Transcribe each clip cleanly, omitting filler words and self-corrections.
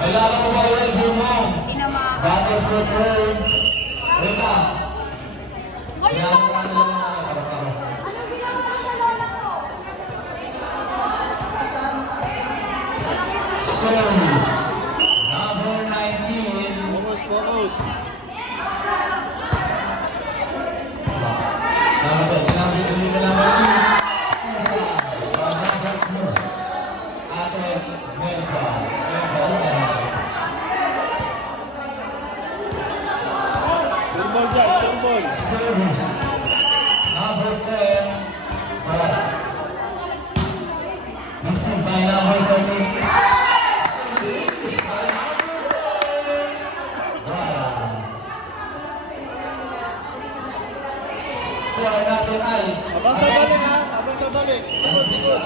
Kailangan mo ba kayo yung bumong? Battle for turn. Rita. Kailangan ka na lang mga kapataro. Service. Number 19. Focus, focus. Service. Number 10. Missing by number 13. Score natin ay Abang sa balik ha, abang sa balik. Likod, likod.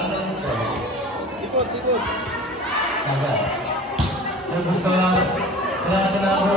Likod, likod. agad. Service ko lang. Kailangan natin na ako.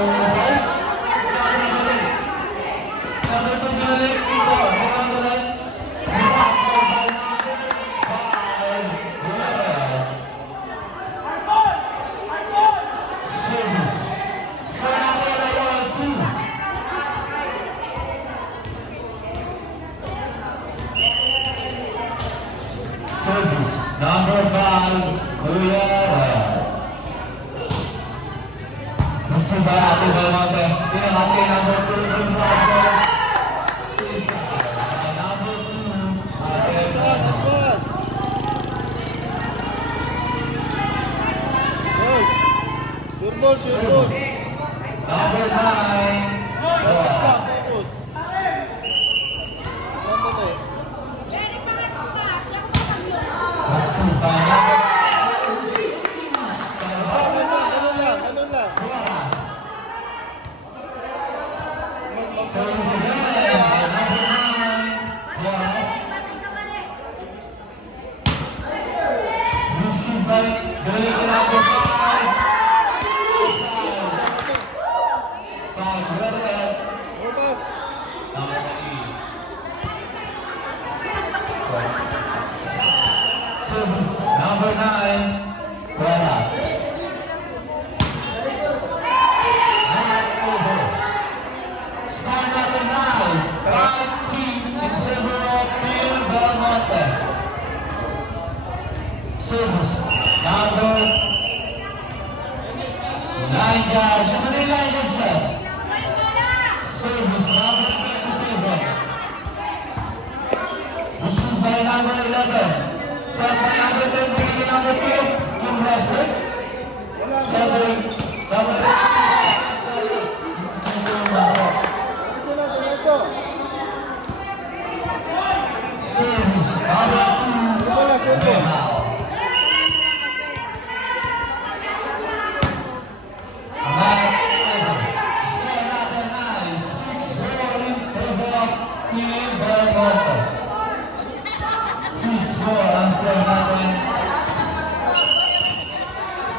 Service number 5, Kuya Ryan. Gusto ba natin ba natin? Pinakati number 2, number 2, Surbol, surbol. number 9, Focus. Sandali. Ano lang. Robas. Service number 9, Kuala. Score number 9, 5-3 in favor of Bill Belmonte. Service number 9 guard. Manila is there. Service number 27. Received by number 11. Served by number 10, bigay number 2, Jim Westwood. Serving number 8. Service number 2, Behal. Score number 9, 6-4 in favor of Team Belmonte. 6-4 ang score natin.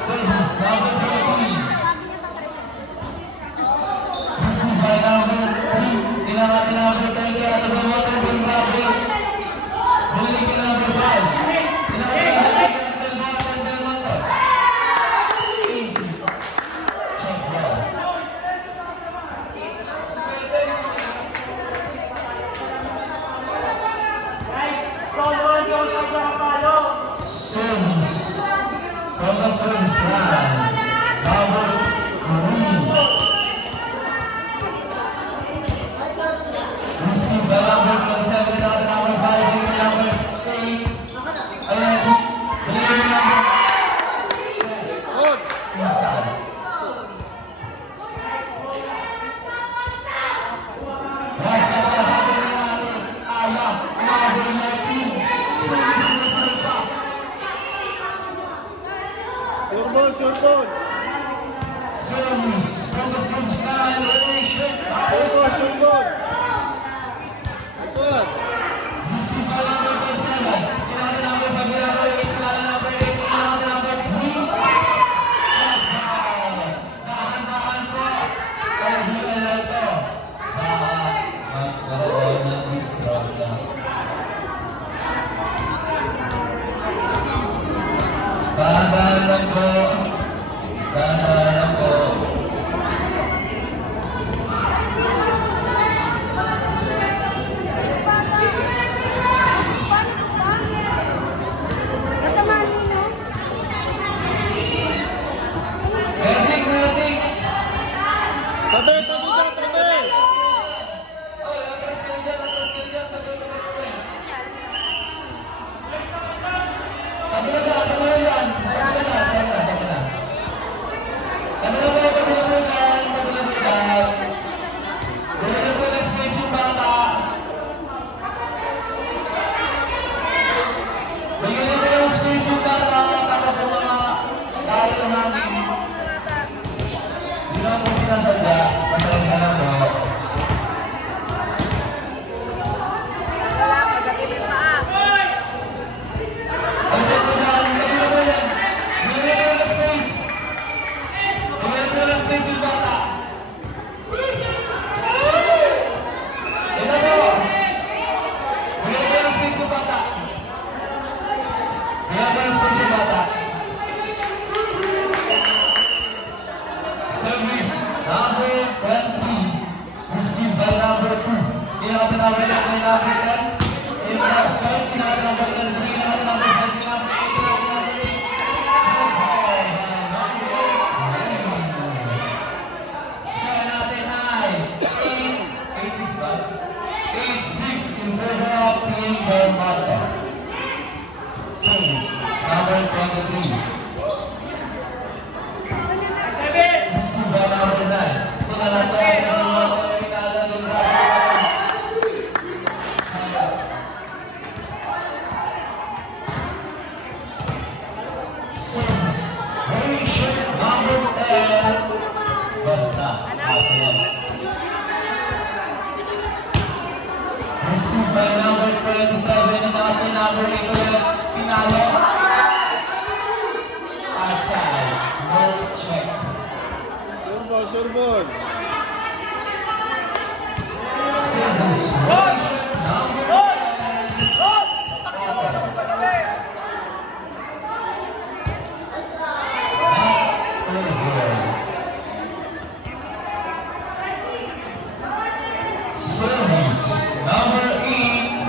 Service number 13. Received by number 3. Tinangati number 20 at the Belmonte Bill Bradley. Bumalik yung number 5. Tinangati number 20 Belmonte. Easy. Check ball. Service from the service line, number 3. Received by number 27, number 5, number 8. Delivery number inside. Last number 19. Service pa. Surbol, surbol. Service Team Del Monte. Service number 23. Suba number 9. Pinalatayan ng mga pinala ng service variation number 10. Basta. Atin. Received by number 27 and natin number 8 ulit. Pinalo. Outside. No check. Surbol. Service variation number 10. Service number 8.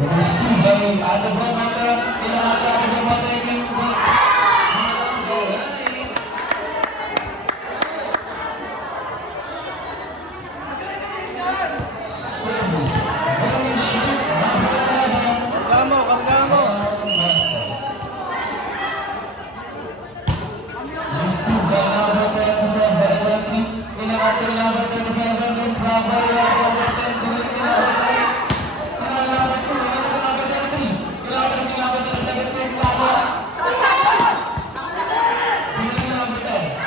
Received by Adabon Mata. Pinalata Adabon Mata yung service variation number 11. Kargamo. Received by number 27. Pinalata number 27 yung Bravo number 10.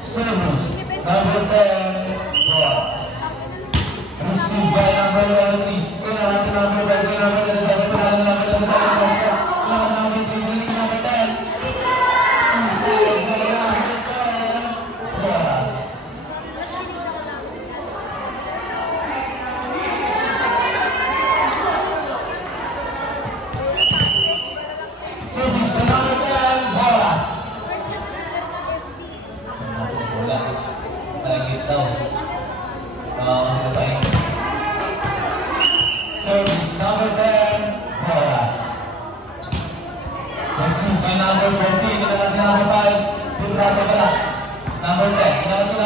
Service number 10 Boras. Received by number 1. Pinalata number 5. Number 37. Pinalata number 37. Pinalata number 3. Number 10. Received by number 10 Boras. Service by number 10 Boras. Service number 10 Boras. Received by number 14. Number 5 Number 10.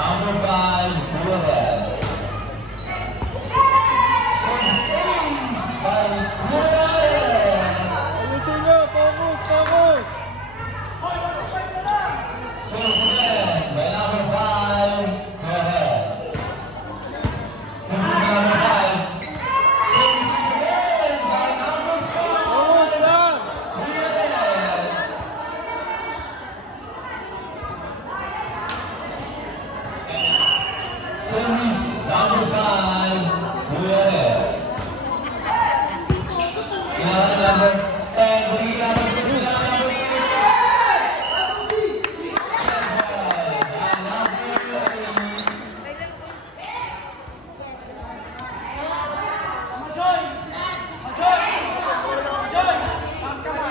Number 5, go ahead. Sustains by Kuya. Ayusin nyo, focus, focus. Sustains by number 5, go ahead. Sustains by number 5. Sustains by number 5. Focus lang. Service number 5, Kuya Red. Kailangan number 10, bigyan number 2, kailangan number 3.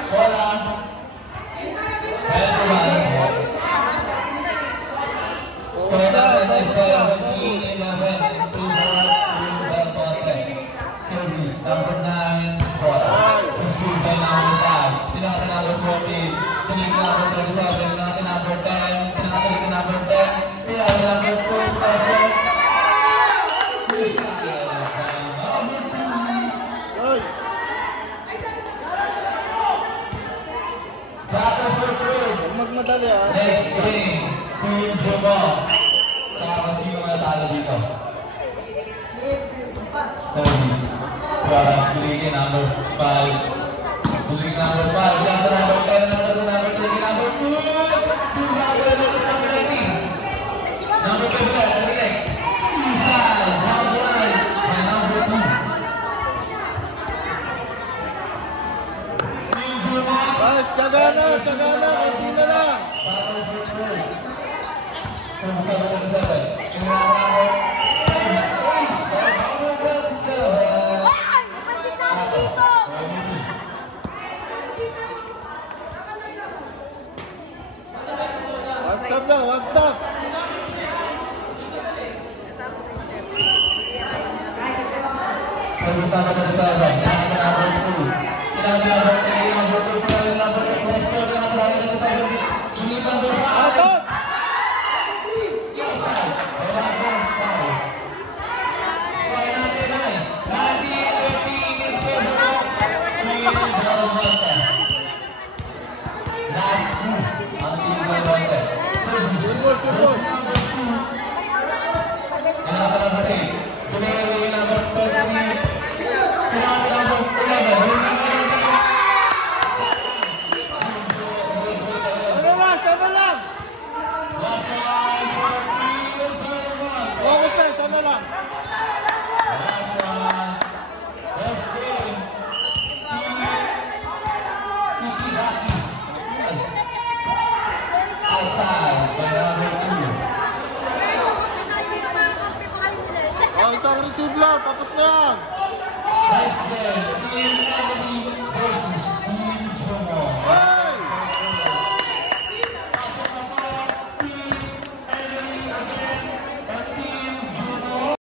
Bola. 21. Score natin ay 17-11 to Del Monte. Service number 9, Bola. Pursued by number 5. Tinakata number 14. Tinig number 37. Tinakata number 10. Tinakata number 10. Tinakata number 2. Pressure. Missile by number 2. Ay, Battle for third. huwag magmadali ah. Next game, Team Dumont. Saka sino matalo dito? Service. Parang Kuligin, number 5. Kuligin, number 5. Number 10, number 3, number 2. Number 19. Number 2, Isal, number 1, and number 2. Team Dumont. Guys, tsaga na, konti na lang. One stop lang, one stop. Atot! Sana lang! Focus na, sana lang. Outside by number 2. Oh, isang receive lang, tapos na yan. Next game, Team Emily versus Team